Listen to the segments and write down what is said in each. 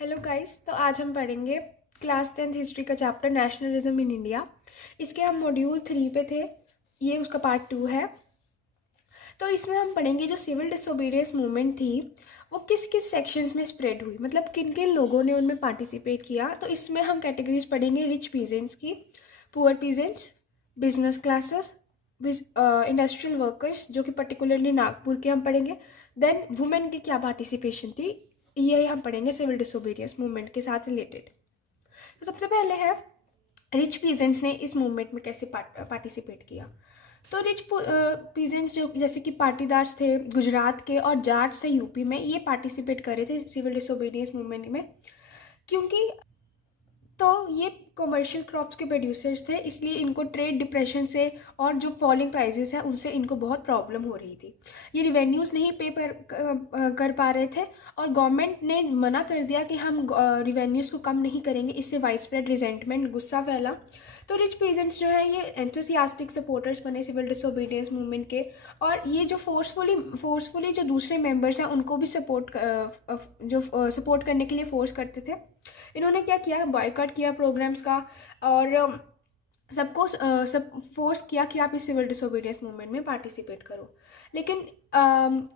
Hello guys, तो आज हम पढ़ेंगे क्लास 10th हिस्ट्री का चैप्टर नेशनलिज्म इन इंडिया। इसके हम मॉड्यूल 3 पे थे। ये उसका पार्ट 2 है। तो इसमें हम पढ़ेंगे जो सिविल डिसोबीडियंस मूवमेंट थी वो किस किस सेक्शंस में स्प्रेड हुई, मतलब किन किन लोगों ने उनमें पार्टिसिपेट किया। तो इसमें हम कैटेगरीज पढ़ेंगे रिच पीजेंट्स की, poor peasants, business classes, industrial workers जो कि पर्टिकुलरली नागपुर के हम पढ़ेंगे। देन वुमेन की क्या पार्टिसिपेशन थी, ये हम पढ़ेंगे सिविल डिसोबीडियंस मूवमेंट के साथ रिलेटेड। तो सबसे पहले है रिच पीजेंट्स ने इस मूवमेंट में कैसे पार्टिसिपेट किया। तो रिच पीजेंट्स जो जैसे कि पाटीदार थे गुजरात के और जाट थे यूपी में, ये पार्टिसिपेट कर रहे थे सिविल डिसोबीडियंस मूवमेंट में, क्योंकि तो ये कमर्शियल क्रॉप्स के प्रोड्यूसर्स थे, इसलिए इनको ट्रेड डिप्रेशन से और जो फॉलिंग प्राइजेस हैं उनसे इनको बहुत प्रॉब्लम हो रही थी। ये रिवेन्यूज़ नहीं पे कर पा रहे थे और गवर्नमेंट ने मना कर दिया कि हम रिवेन्यूज़ को कम नहीं करेंगे। इससे वाइड स्प्रेड रिजेंटमेंट, गुस्सा फैला। तो रिच पीजेंट्स जो है ये एंथुसियास्टिक सपोर्टर्स बने सिविल डिसोबीडियंस मूवमेंट के, और ये जो फोर्सफुली जो दूसरे मेंबर्स हैं उनको भी सपोर्ट करने के लिए फोर्स करते थे। इन्होंने क्या किया, बॉयकॉट किया प्रोग्राम्स का और सबको सब फोर्स किया कि आप इस सिविल डिसोबीडियंस मूवमेंट में पार्टिसिपेट करो। लेकिन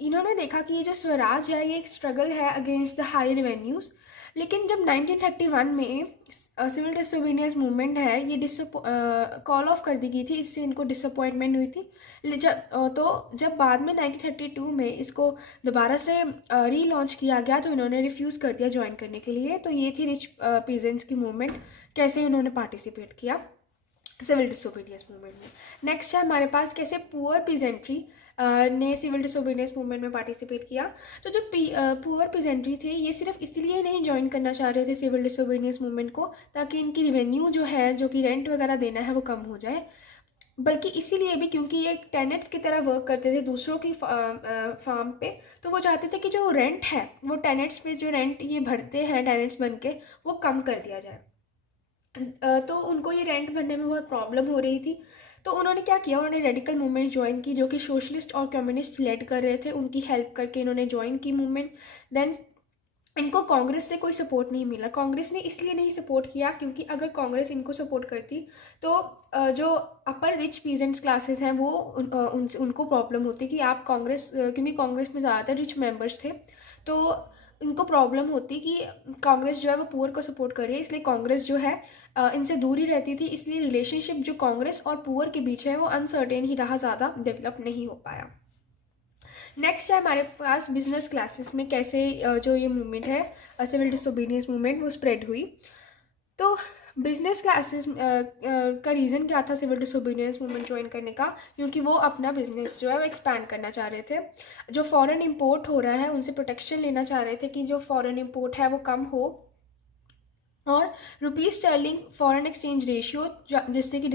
इन्होंने देखा कि ये जो स्वराज है ये एक स्ट्रगल है अगेंस्ट द हाई रेवेन्यूज़। लेकिन जब 1931 में सिविल डिसोबीडियंस मूवमेंट है ये कॉल ऑफ कर दी गई थी, इससे इनको डिसअपॉइंटमेंट हुई थी। जब बाद में 1932 में इसको दोबारा से रीलॉन्च किया गया तो इन्होंने रिफ्यूज़ कर दिया ज्वाइन करने के लिए। तो ये थी रिच पीजेंट्स की मूवमेंट, कैसे इन्होंने पार्टिसिपेट किया सिविल डिसोबीडियंस मूवमेंट में। नेक्स्ट है हमारे पास कैसे पुअर पीजेंट्री ने सिविल डिसोबीडियंस मूवमेंट में पार्टिसिपेट किया। तो जो पुअर पीजेंट्री थे ये सिर्फ इसलिए नहीं ज्वाइन करना चाह रहे थे सिविल डिसोबीडियंस मूवमेंट को ताकि इनकी रिवेन्यू जो है, जो कि रेंट वगैरह देना है, वो कम हो जाए, बल्कि इसीलिए भी क्योंकि ये टेनेंट्स की तरह वर्क करते थे दूसरों की फार्म पे। तो वो चाहते थे कि जो रेंट है वो टेनेंट्स पे जो रेंट ये भरते हैं टेनेंट्स बन के, वो कम कर दिया जाए। तो उनको ये रेंट भरने में बहुत प्रॉब्लम हो रही थी। तो उन्होंने क्या किया, उन्होंने रेडिकल मूवमेंट ज्वाइन की जो कि सोशलिस्ट और कम्युनिस्ट लेड कर रहे थे, उनकी हेल्प करके इन्होंने ज्वाइन की मूवमेंट। देन इनको कांग्रेस से कोई सपोर्ट नहीं मिला। कांग्रेस ने इसलिए नहीं सपोर्ट किया क्योंकि अगर कांग्रेस इनको सपोर्ट करती तो जो अपर रिच पीजेंट्स क्लासेस हैं वो उनको प्रॉब्लम होती कि आप कांग्रेस, क्योंकि कांग्रेस में ज़्यादातर रिच मेंबर्स थे, तो इनको प्रॉब्लम होती कि कांग्रेस जो है वो पुअर को सपोर्ट कर रही है, इसलिए कांग्रेस जो है इनसे दूर ही रहती थी। इसलिए रिलेशनशिप जो कांग्रेस और पुअर के बीच है वो अनसर्टेन ही रहा, ज़्यादा डेवलप नहीं हो पाया। नेक्स्ट है हमारे पास बिजनेस क्लासेस में कैसे जो ये मूवमेंट है सिविल डिसोबीडियंस मूवमेंट वो स्प्रेड हुई। तो बिजनेस क्लासेस का रीज़न क्या था सिविल डिसोबीडियंस मूवमेंट ज्वाइन करने का, क्योंकि वो अपना बिजनेस जो है वो एक्सपैंड करना चाह रहे थे। जो फॉरेन इंपोर्ट हो रहा है उनसे प्रोटेक्शन लेना चाह रहे थे कि जो फॉरेन इंपोर्ट है वो कम हो, और rupees sterling foreign exchange ratio जिससे कि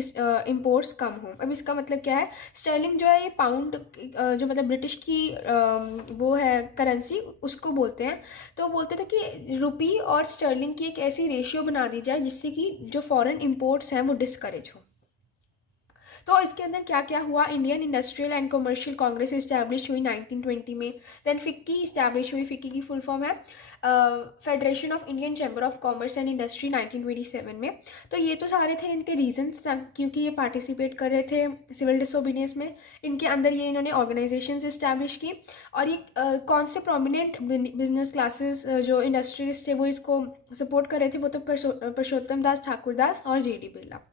इंपोर्ट्स कम हो। अब इसका मतलब क्या है, स्टर्लिंग जो है ये पाउंड जो मतलब ब्रिटिश की वो है करेंसी, उसको बोलते हैं। तो बोलते थे कि रुपी और स्टर्लिंग की एक ऐसी रेशियो बना दी जाए जिससे कि जो फॉरेन इंपोर्ट्स हैं वो डिस्करेज हो। तो इसके अंदर क्या क्या हुआ, Indian industrial and commercial Congress establish हुई 1920 में। देन फिक्की इस्टेब्लिश हुई, फिक्की की फुल फॉर्म है federation of Indian chamber of commerce and industry 1927 में। तो ये तो सारे थे इनके रीजंस, क्योंकि ये पार्टिसिपेट कर रहे थे सिविल डिसोबीडियंस में। इनके अंदर ये इन्होंने ऑर्गेनाइजेशंस इस्टेब्लिश की, और ये कौन से प्रोमिनेंट बिजनेस क्लासेस जो इंडस्ट्रियलिस्ट थे वो इसको सपोर्ट कर रहे थे, वो तो परसोत्तम दास ठाकुरदास और JD बिरला।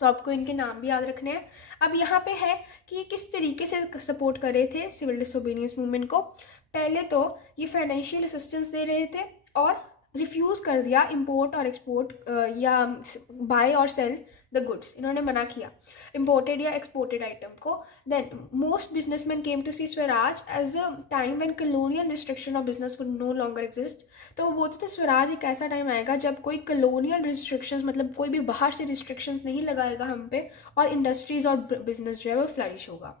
तो आपको इनके नाम भी याद रखने हैं। अब यहाँ पे है कि ये किस तरीके से सपोर्ट कर रहे थे सिविल डिसोबीडियंस मूवमेंट को। पहले तो ये फाइनेंशियल असिस्टेंस दे रहे थे और रिफ्यूज़ कर दिया इंपोर्ट और एक्सपोर्ट या बाय और सेल द गुड्स, इन्होंने मना किया इंपोर्टेड या एक्सपोर्टेड आइटम को। Then most businessmen came to see Swaraj as a time when colonial restriction of business would no longer exist. तो वो बोलते थे स्वराज एक ऐसा टाइम आएगा जब कोई कलोनियल रिस्ट्रिक्शंस, मतलब कोई भी बाहर से रिस्ट्रिक्शंस नहीं लगाएगा हम पे, और इंडस्ट्रीज और बिजनेस जो है वो फ्लरिश होगा।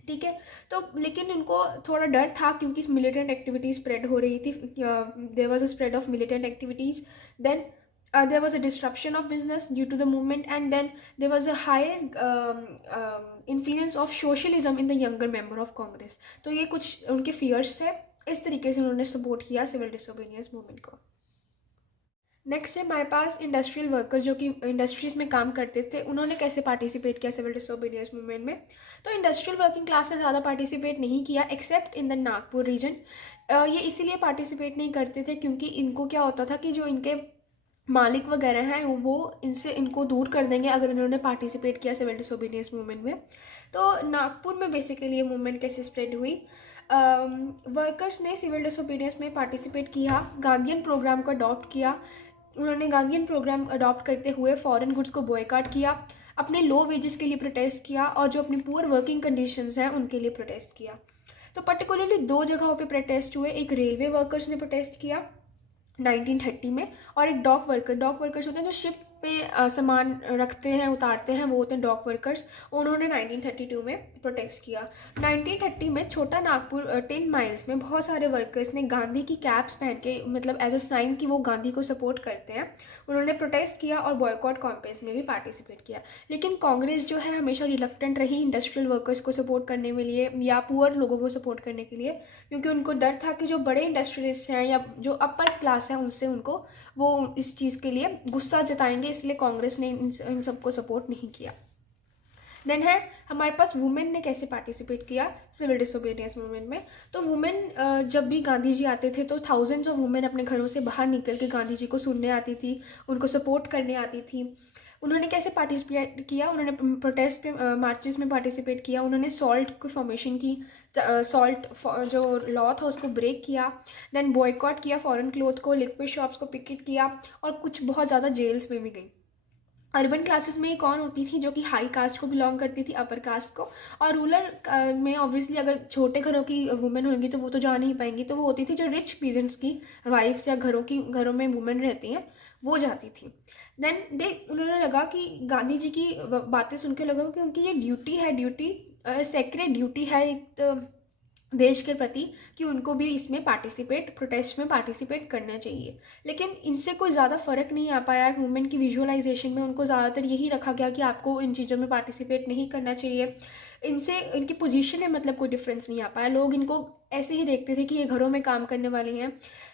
ठीक है, तो लेकिन उनको थोड़ा डर था क्योंकि मिलिटेंट एक्टिविटीज स्प्रेड हो रही थी, there was a spread of militant activities. Then there was a disruption of business due to the movement, and then there was a higher influence of socialism in the younger member of Congress। तो ये कुछ उनके fears थे, इस तरीके से उन्होंने support किया सिविल डिसोबीडियंस मूवमेंट को। नेक्स्ट है हमारे पास इंडस्ट्रियल वर्कर्स, जो कि इंडस्ट्रीज़ में काम करते थे, उन्होंने कैसे पार्टिसिपेट किया सिविल डिसोबीडियंस मूवमेंट में। तो इंडस्ट्रियल वर्किंग क्लास ने ज़्यादा पार्टिसिपेट नहीं किया except in the Nagpur region. ये इसीलिए पार्टिसिपेट नहीं करते थे क्योंकि इनको क्या होता था कि जो इनके मालिक वगैरह हैं वो इनको दूर कर देंगे अगर इन्होंने पार्टिसिपेट किया सिविल डिसोबीडियंस मूवमेंट में। तो नागपुर में बेसिकली ये मूवमेंट कैसे स्प्रेड हुई, वर्कर्स ने सिविल डिसोबीडियंस में पार्टिसिपेट किया, गांधीयन प्रोग्राम को अडॉप्ट किया। उन्होंने गांधीयन प्रोग्राम अडॉप्ट करते हुए फॉरेन गुड्स को बॉयकॉट किया, अपने लो वेजेस के लिए प्रोटेस्ट किया और जो अपनी पुअर वर्किंग कंडीशंस हैं उनके लिए प्रोटेस्ट किया। तो पर्टिकुलरली 2 जगहों पे प्रोटेस्ट हुए, एक रेलवे वर्कर्स ने प्रोटेस्ट किया 1930 में, और एक डॉक वर्कर्स होते हैं जो शिप पे सामान रखते हैं, उतारते हैं, वो होते हैं डॉक वर्कर्स। उन्होंने 1932 में प्रोटेस्ट किया। 1930 में छोटा नागपुर 10 माइल्स में बहुत सारे वर्कर्स ने गांधी की कैप्स पहन के, मतलब एज अ साइन कि वो गांधी को सपोर्ट करते हैं, उन्होंने प्रोटेस्ट किया और बॉयकॉट कॉम्पेस में भी पार्टिसिपेट किया। लेकिन कांग्रेस जो है हमेशा रिलक्टेंट रही इंडस्ट्रियल वर्कर्स को सपोर्ट करने के लिए या पुअर लोगों को सपोर्ट करने के लिए, क्योंकि उनको डर था कि जो बड़े इंडस्ट्रियलिस्ट हैं या जो अपर क्लास है उनसे उनको वो इस चीज़ के लिए गुस्सा जताएंगे, इसलिए कांग्रेस ने इन सबको सपोर्ट नहीं किया। देन है हमारे पास वुमेन ने कैसे पार्टिसिपेट किया सिविल डिसोबीडियंस मूवमेंट में। तो वुमेन जब भी गांधी जी आते थे तो थाउजेंड्स ऑफ वुमेन अपने घरों से बाहर निकल के गांधी जी को सुनने आती थी, उनको सपोर्ट करने आती थी। उन्होंने कैसे पार्टिसिपेट किया, उन्होंने प्रोटेस्ट पे मार्चेस में पार्टिसिपेट किया, उन्होंने सॉल्ट की फॉर्मेशन की, सॉल्ट जो लॉ था उसको ब्रेक किया, देन बॉयकॉट किया फॉरेन क्लोथ को, लिक्विड शॉप्स को पिकेट किया और कुछ बहुत ज़्यादा जेल्स में भी गई। अर्बन क्लासेस में कौन होती थी, जो कि हाई कास्ट को बिलोंग करती थी, अपर कास्ट को, और रूरल में ऑब्वियसली अगर छोटे घरों की वुमेन होंगी तो वो तो जा नहीं पाएंगी, तो वो होती थी जो रिच पीजेंट्स की वाइफ्स या घरों में वुमेन रहती हैं वो जाती थी। देन उन्होंने लगा कि गांधी जी की बातें सुन के लगा कि उनकी ये ड्यूटी सेक्रेट ड्यूटी है एक देश के प्रति कि उनको भी इसमें प्रोटेस्ट में पार्टिसिपेट करना चाहिए। लेकिन इनसे कोई ज़्यादा फ़र्क नहीं आ पाया वुमेन की विजुअलाइजेशन में। उनको ज़्यादातर यही रखा गया कि आपको इन चीज़ों में पार्टिसिपेट नहीं करना चाहिए। इनसे इनकी पोजीशन में मतलब कोई डिफरेंस नहीं आ पाया। लोग इनको ऐसे ही देखते थे कि ये घरों में काम करने वाली हैं।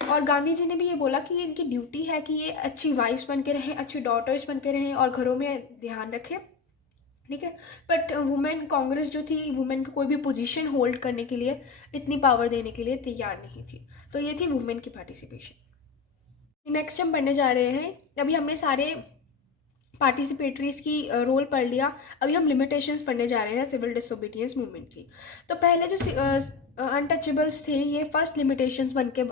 और गांधी जी ने भी ये बोला कि इनकी ड्यूटी है कि ये अच्छी वाइफ्स बन के रहें, अच्छी डॉटर्स बन के रहें और घरों में ध्यान रखें, ठीक है। बट वुमेन कांग्रेस जो थी, वुमेन को कोई भी पोजीशन होल्ड करने के लिए, इतनी पावर देने के लिए तैयार नहीं थी। तो ये थी वुमेन की पार्टिसिपेशन। नेक्स्ट हम पढ़ने जा रहे हैं, अभी हमने सारे पार्टिसिपेटरीज की रोल पढ़ लिया, अभी हम लिमिटेशंस पढ़ने जा रहे हैं सिविल डिसोबीडियंस मूवमेंट की। तो पहले जो अनटचेबल्स थे ये फर्स्ट लिमिटेशंस बन के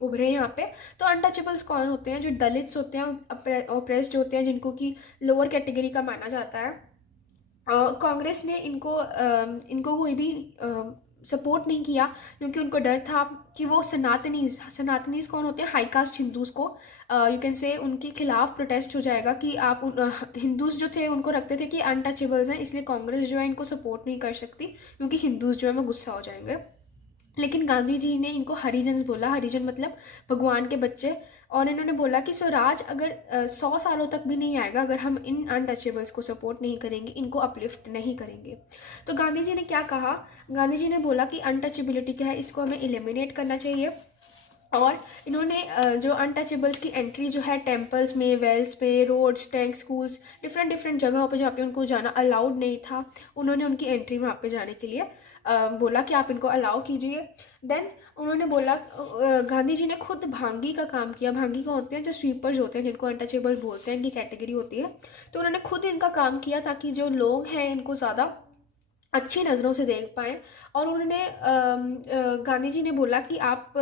उभरे यहाँ पे। तो अनटचेबल्स कौन होते हैं, जो दलित्स होते हैं, ऑप्रेस्ड होते हैं, जिनको कि लोअर कैटेगरी का माना जाता है। कांग्रेस ने इनको कोई भी सपोर्ट नहीं किया क्योंकि उनको डर था कि वो सनातनीज कौन होते हैं, हाई कास्ट हिंदूज को यू कैन से उनके खिलाफ प्रोटेस्ट हो जाएगा कि आप हिंदूज जो थे उनको रखते थे कि अनटचेबल्स हैं, इसलिए कांग्रेस जो है इनको सपोर्ट नहीं कर सकती क्योंकि हिंदूज जो है वो गुस्सा हो जाएंगे। लेकिन गांधी जी ने इनको हरिजन्स बोला, हरिजन मतलब भगवान के बच्चे, और इन्होंने बोला कि स्वराज अगर 100 सालों तक भी नहीं आएगा अगर हम इन अनटचेबल्स को सपोर्ट नहीं करेंगे, इनको अपलिफ्ट नहीं करेंगे। तो गांधी जी ने क्या कहा, गांधी जी ने बोला कि अनटचेबिलिटी क्या है, इसको हमें एलिमिनेट करना चाहिए। और इन्होंने जो अनटचेबल्स की एंट्री जो है टेम्पल्स में, वेल्स पे, रोड्स, टैंक, स्कूल्स, डिफरेंट जगहों पे जहाँ पे उनको जाना अलाउड नहीं था, उन्होंने उनकी एंट्री वहाँ पे जाने के लिए बोला कि आप इनको अलाउ कीजिए। देन उन्होंने बोला, गांधी जी ने खुद भांगी का काम किया। भांगी का होते हैं जो स्वीपर्स होते हैं, जिनको अनटचेबल बोलते हैं, इनकी कैटेगरी होती है। तो उन्होंने खुद इनका काम किया ताकि जो लोग हैं इनको ज़्यादा अच्छी नज़रों से देख पाएँ। और उन्होंने गांधी जी ने बोला कि आप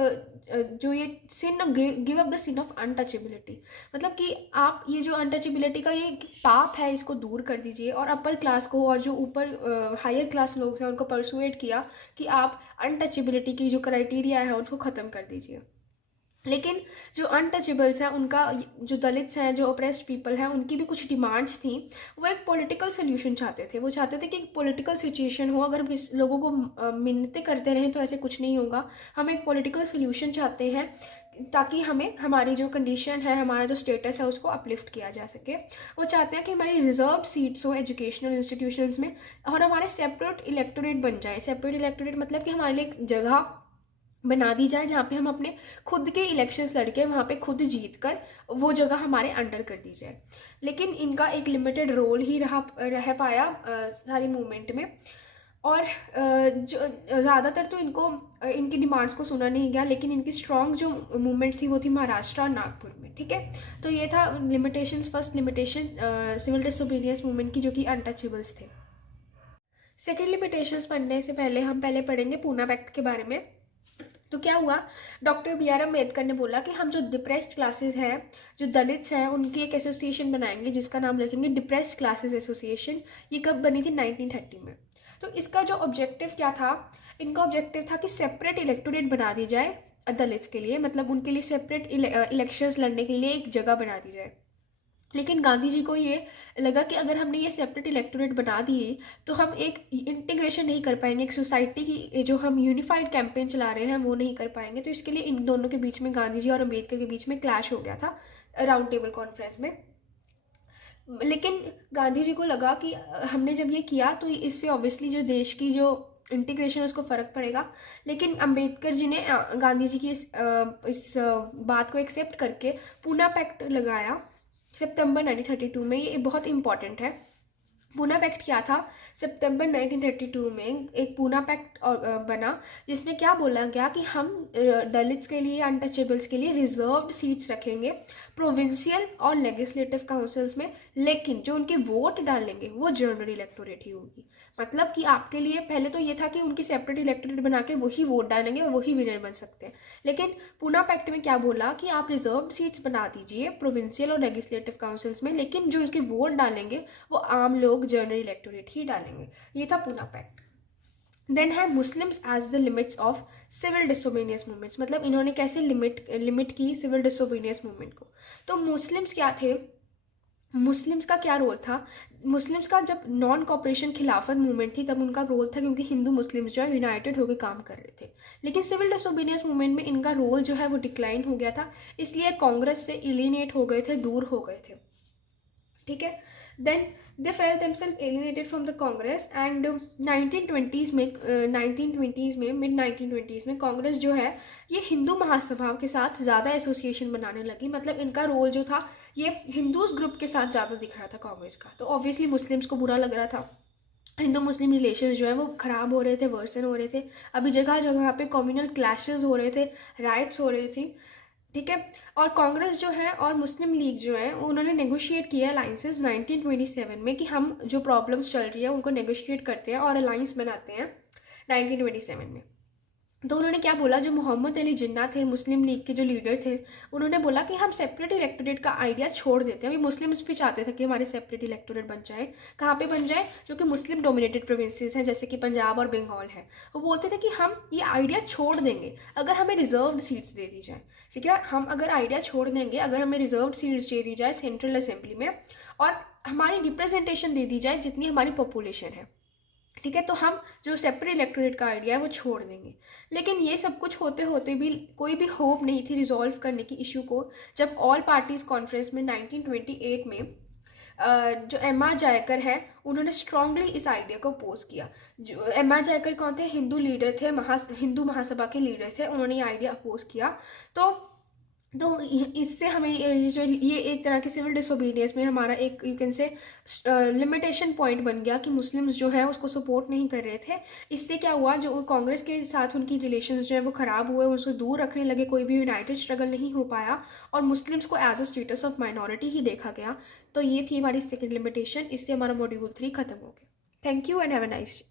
जो ये sin, give up the sin of untouchability, मतलब कि आप ये जो अनटचेबिलिटी का ये पाप है इसको दूर कर दीजिए। और अपर क्लास को और जो ऊपर हायर क्लास लोग हैं उनको परसुएट किया कि आप अनटचेबिलिटी की जो क्राइटेरिया है उनको ख़त्म कर दीजिए। लेकिन जो अनटचेबल्स हैं, उनका जो दलित्स हैं, जो ओप्रेस्ड पीपल हैं, उनकी भी कुछ डिमांड्स थी। वो एक पॉलिटिकल सोल्यूशन चाहते थे। वो चाहते थे कि एक पॉलिटिकल सिचुएशन हो, अगर हम इस लोगों को मिन्नतें करते रहें तो ऐसे कुछ नहीं होगा। हम एक पॉलिटिकल सोल्यूशन चाहते हैं ताकि हमें हमारी जो कंडीशन है, हमारा जो स्टेटस है उसको अपलिफ्ट किया जा सके। वो चाहते हैं कि हमारी रिजर्व सीट्स हो एजुकेशनल इंस्टीट्यूशंस में और हमारे सेपरेट इलेक्टोरेट बन जाए। सेपरेट इलेक्टोरेट मतलब कि हमारे लिए एक जगह बना दी जाए, जहाँ पे हम अपने खुद के इलेक्शंस लड़के वहाँ पे खुद जीत कर वो जगह हमारे अंडर कर दी जाए। लेकिन इनका एक लिमिटेड रोल ही रह पाया सारी मूवमेंट में। और जो ज़्यादातर तो इनको इनकी डिमांड्स को सुना नहीं गया, लेकिन इनकी स्ट्रॉन्ग जो मूवमेंट थी वो थी महाराष्ट्र और नागपुर में। ठीक है, तो ये था limitation, first limitation civil disobedience movement की, जो कि अनटचेबल्स थे। सेकेंड लिमिटेशंस पढ़ने से पहले हम पहले पढ़ेंगे पूना पैक्ट के बारे में। तो क्या हुआ, डॉक्टर बी आर अम्बेडकर ने बोला कि हम जो डिप्रेस्ड क्लासेस हैं, जो दलित्स हैं, उनकी एक एसोसिएशन बनाएंगे जिसका नाम रखेंगे डिप्रेस्ड क्लासेस एसोसिएशन। ये कब बनी थी? 1930 में। तो इसका जो ऑब्जेक्टिव क्या था, इनका ऑब्जेक्टिव था कि सेपरेट इलेक्टोरेट बना दी जाए दलित्स के लिए, मतलब उनके लिए सेपरेट इलेक्शंस लड़ने के लिए एक जगह बना दी जाए। लेकिन गांधी जी को ये लगा कि अगर हमने ये सेपरेट इलेक्टोरेट बना दिए तो हम एक इंटीग्रेशन नहीं कर पाएंगे, एक सोसाइटी की जो हम यूनिफाइड कैंपेन चला रहे हैं वो नहीं कर पाएंगे। तो इसके लिए इन दोनों के बीच में, गांधी जी और अम्बेडकर के बीच में क्लैश हो गया था राउंड टेबल कॉन्फ्रेंस में। लेकिन गांधी जी को लगा कि हमने जब ये किया तो इससे ऑब्वियसली जो देश की जो इंटीग्रेशन है उसको फ़र्क पड़ेगा। लेकिन अंबेडकर जी ने गांधी जी की इस बात को एक्सेप्ट करके पूना पैक्ट लगाया सितंबर 1932 में। ये बहुत इंपॉर्टेंट है। पूना पैक्ट क्या था? सितंबर 1932 में एक पूना पैक्ट बना, जिसमें क्या बोला गया कि हम दलित्स के लिए, अनटचेबल्स के लिए रिजर्व्ड सीट्स रखेंगे प्रोविंशियल और लेजिस्लेटिव काउंसिल्स में, लेकिन जो उनके वोट डालेंगे वो जनरल इलेक्टोरेट ही होगी। मतलब कि आपके लिए पहले तो ये था कि उनकी सेपरेट इलेक्टोरेट बना के वही वोट डालेंगे और वही विनर बन सकते हैं। लेकिन पूना पैक्ट में क्या बोला कि आप रिजर्व्ड सीट्स बना दीजिए प्रोविंशियल और लेजिस्लेटिव काउंसिल्स में, लेकिन जो उनके वोट डालेंगे वो आम लोग जनरल इलेक्टोरेट ही डालेंगे। ये था पूना पैक्ट। देन है Muslims as the limits of civil disobedience movements, मतलब इन्होंने कैसे लिमिट की सिविल डिसोबीडियंस मूवमेंट को। तो मुस्लिम्स क्या थे, मुस्लिम्स का क्या रोल था? मुस्लिम्स का जब नॉन कॉपरेशन खिलाफत मूवमेंट थी तब उनका रोल था, क्योंकि हिंदू मुस्लिम्स जो है यूनाइटेड होकर काम कर रहे थे। लेकिन सिविल डिसोबीडियंस मूवमेंट में इनका रोल जो है वो डिक्लाइन हो गया था, इसलिए कांग्रेस से इलिनेट हो गए थे, दूर हो गए थे। ठीक है, then they felt themselves alienated from the Congress and 1920s में मिड 1920s में कांग्रेस जो है ये हिंदू महासभा के साथ ज़्यादा एसोसिएशन बनाने लगी। मतलब इनका रोल जो था ये हिंदूज ग्रुप के साथ ज़्यादा दिख रहा था कांग्रेस का। तो ऑब्वियसली मुस्लिम्स को बुरा लग रहा था, हिंदू मुस्लिम रिलेशंस जो है वो ख़राब हो रहे थे, वर्सन हो रहे थे। अभी जगह जगह पे कम्युनल क्लैशेस हो रहे थे, राइट्स हो रही थी। ठीक है, और कांग्रेस जो है और मुस्लिम लीग जो है उन्होंने नेगोशिएट किया अलाइंसेस 1927 में कि हम जो प्रॉब्लम्स चल रही है उनको नेगोशिएट करते हैं और अलाइंस बनाते हैं 1927 में। तो उन्होंने क्या बोला, जो मोहम्मद अली जिन्ना थे मुस्लिम लीग के जो लीडर थे, उन्होंने बोला कि हम सेपरेट इलेक्टोरेट का आइडिया छोड़ देते हैं। अभी मुस्लिम्स भी चाहते थे कि हमारे सेपरेट इलेक्टोरेट बन जाए। कहाँ पे बन जाए? जो कि मुस्लिम डोमिनेटेड प्रोविंसेस हैं जैसे कि पंजाब और बंगाल है। वो बोलते थे कि हम ये आइडिया छोड़ देंगे अगर हमें रिजर्व्ड सीट्स दे दी जाए। ठीक है, हम अगर आइडिया छोड़ देंगे, अगर हमें रिजर्व्ड सीट्स दे दी जाए सेंट्रल असेंबली में और हमारी रिप्रेजेंटेशन दे दी जाए जितनी हमारी पॉपुलेशन है। ठीक है, तो हम जो सेपरेट इलेक्टोरेट का आइडिया है वो छोड़ देंगे। लेकिन ये सब कुछ होते होते भी कोई भी होप नहीं थी रिजॉल्व करने की इशू को, जब ऑल पार्टीज कॉन्फ्रेंस में 1928 में जो एम आर जायकर है उन्होंने स्ट्रांगली इस आइडिया को अपोज किया। जो एम आर जायकर कौन थे? हिंदू लीडर थे, हिंदू महासभा के लीडर थे। उन्होंने ये आइडिया अपोज किया। तो इससे हमें ये एक तरह के सिविल डिसोबीडियंस में हमारा एक you can say limitation point बन गया कि मुस्लिम्स जो है उसको सपोर्ट नहीं कर रहे थे। इससे क्या हुआ, जो कांग्रेस के साथ उनकी रिलेशंस जो है वो ख़राब हुए, उसको दूर रखने लगे, कोई भी यूनाइटेड स्ट्रगल नहीं हो पाया और मुस्लिम्स को as a status of minority ही देखा गया। तो ये थी हमारी सेकेंड लिमिटेशन। इससे हमारा मॉड्यूल 3 खत्म हो गया। Thank you and have a nice day.